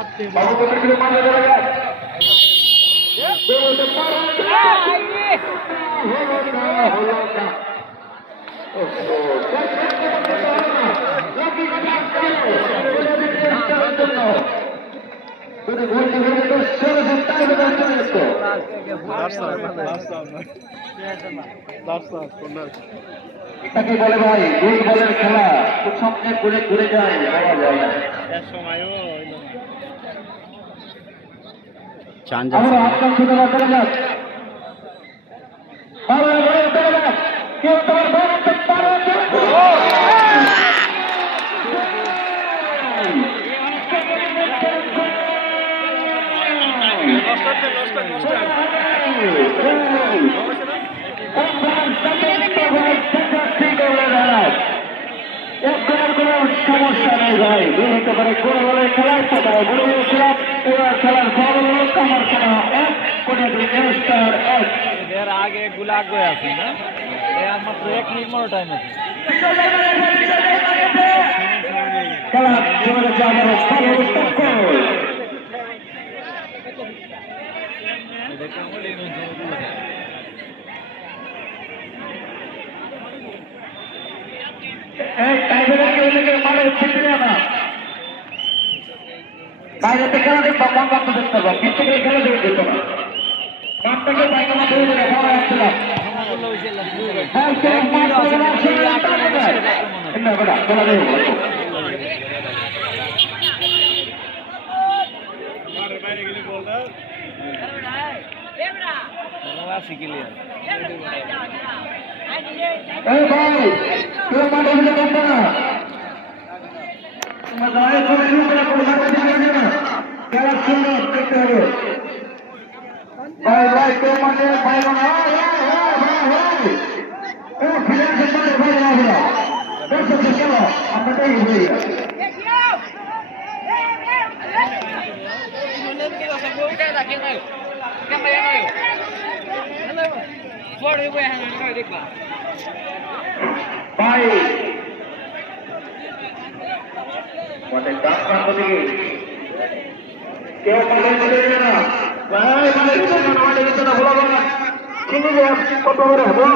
বাবু তো কিছু মানে চলে গেল হলো না এটাকে বলে ভাই দুই বলের খেলা খুব সঙ্গে ঘুরে ঘুরে যায় বলা যায় না আমরা আপনার ছোট চলে যাক কেউ তোমার বলতে পারে সমস্যা নেই ভাই হতে পারে কোন বলে খেলার কথা বলে বলেছিলাম এবার খেলার ফল হল কামার খেলা এক কোটি স্টার এক এর আগে গুলা আগে আছে না মাত্র 1 মিনিট মতো টাইম আছে খেলা চলে যাবে বাইরেতে খেলা দেখবা মন বাধ্য দেখতে পারবো কিন্তু খেলা দেখে যেত না মাঠটাকে পায়খানা করে দেবে ভালো আসছিলাম খেলা দেখবো খেলা সুন্দর দেখতে হবে ভাই ভাই কেউ মাঠে পাইব না আমরা তাই হয়ে গেছে ভাই মাঠে ডান প্রান্ত থেকে কেউ মাঠে চলে যাবে না ভাই মাঠে চলে না মাঠে গেছে না ভোলা কত করে হবো